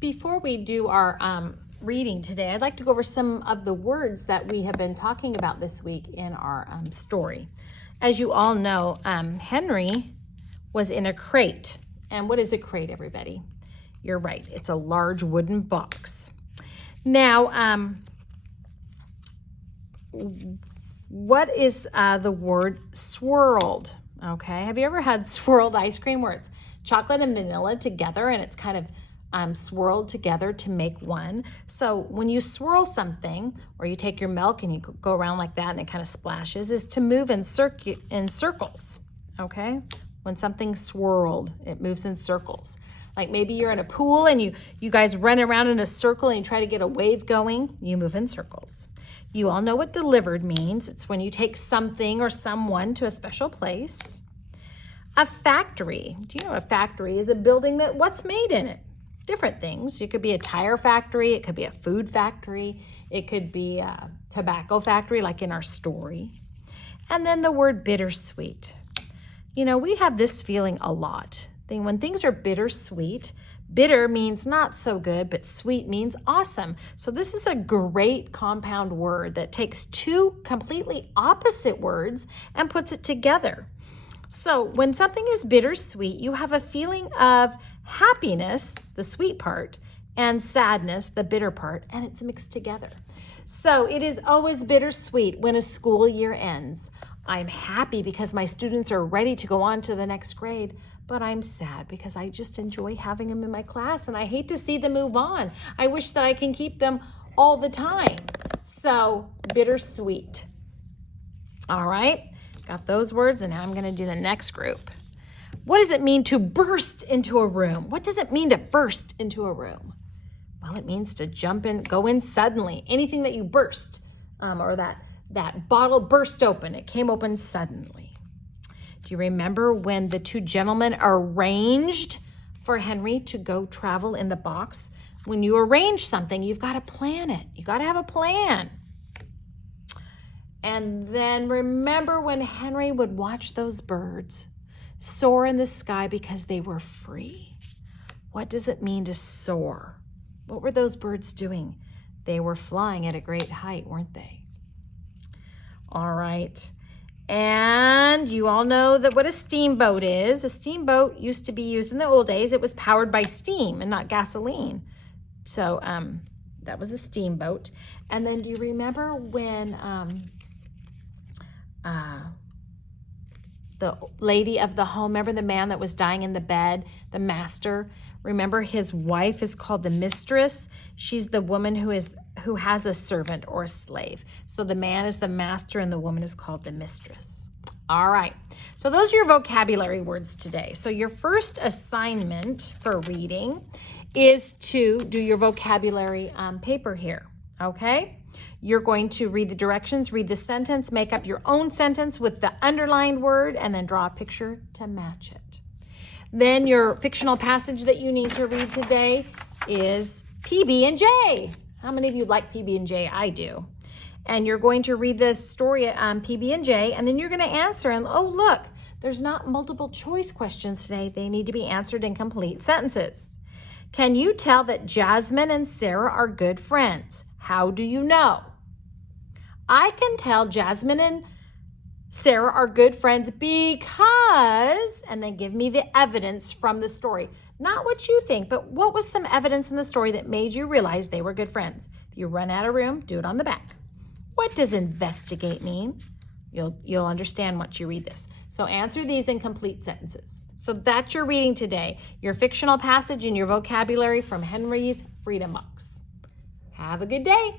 Before we do our reading today, I'd like to go over some of the words that we have been talking about this week in our story. As you all know, Henry was in a crate. And what is a crate, everybody? You're right. It's a large wooden box. Now, what is the word swirled? Okay. Have you ever had swirled ice cream where it's chocolate and vanilla together and it's kind of swirled together to make one? So when you swirl something, or you take your milk and you go around like that and it kind of splashes, is to move in circles, okay? When something's swirled, it moves in circles. Like maybe you're in a pool and you guys run around in a circle and you try to get a wave going, you move in circles. You all know what delivered means. It's when you take something or someone to a special place. A factory. Do you know what a factory is? A building that what's made in it? Different things. It could be a tire factory. It could be a food factory. It could be a tobacco factory, like in our story. And then the word bittersweet. You know, we have this feeling a lot. When things are bittersweet, bitter means not so good, but sweet means awesome. So this is a great compound word that takes two completely opposite words and puts it together. So when something is bittersweet, you have a feeling of happiness, the sweet part, and sadness, the bitter part, and it's mixed together. So it is always bittersweet when a school year ends. I'm happy because my students are ready to go on to the next grade, but I'm sad because I just enjoy having them in my class and I hate to see them move on. I wish that I can keep them all the time. So bittersweet. All right, got those words, and now I'm gonna do the next group. What does it mean to burst into a room? What does it mean to burst into a room? Well, it means to jump in, go in suddenly. Anything that you burst, or that bottle burst open, it came open suddenly. Do you remember when the two gentlemen arranged for Henry to go travel in the box? When you arrange something, you've got to plan it. You got to have a plan. And then remember when Henry would watch those birds soar in the sky because they were free. What does it mean to soar? What were those birds doing? They were flying at a great height, weren't they? All right. And you all know that what a steamboat is. A steamboat used to be used in the old days. It was powered by steam and not gasoline. So that was a steamboat. And then do you remember when the lady of the home, remember the man that was dying in the bed, the master? Remember his wife is called the mistress. She's the woman who has a servant or a slave. So the man is the master and the woman is called the mistress. All right, so those are your vocabulary words today. So your first assignment for reading is to do your vocabulary paper here, okay? You're going to read the directions, read the sentence, make up your own sentence with the underlined word, and then draw a picture to match it. Then your fictional passage that you need to read today is PB&J. How many of you like PB&J? I do. And you're going to read this story on PB&J, and then you're going to answer. And oh, look, there's not multiple choice questions today. They need to be answered in complete sentences. Can you tell that Jasmine and Sarah are good friends? How do you know? I can tell Jasmine and Sarah are good friends because, and then give me the evidence from the story. Not what you think, but what was some evidence in the story that made you realize they were good friends? If you run out of room, do it on the back. What does investigate mean? You'll understand once you read this. So answer these in complete sentences. So that's your reading today, your fictional passage and your vocabulary from Henry's Freedom Box. Have a good day.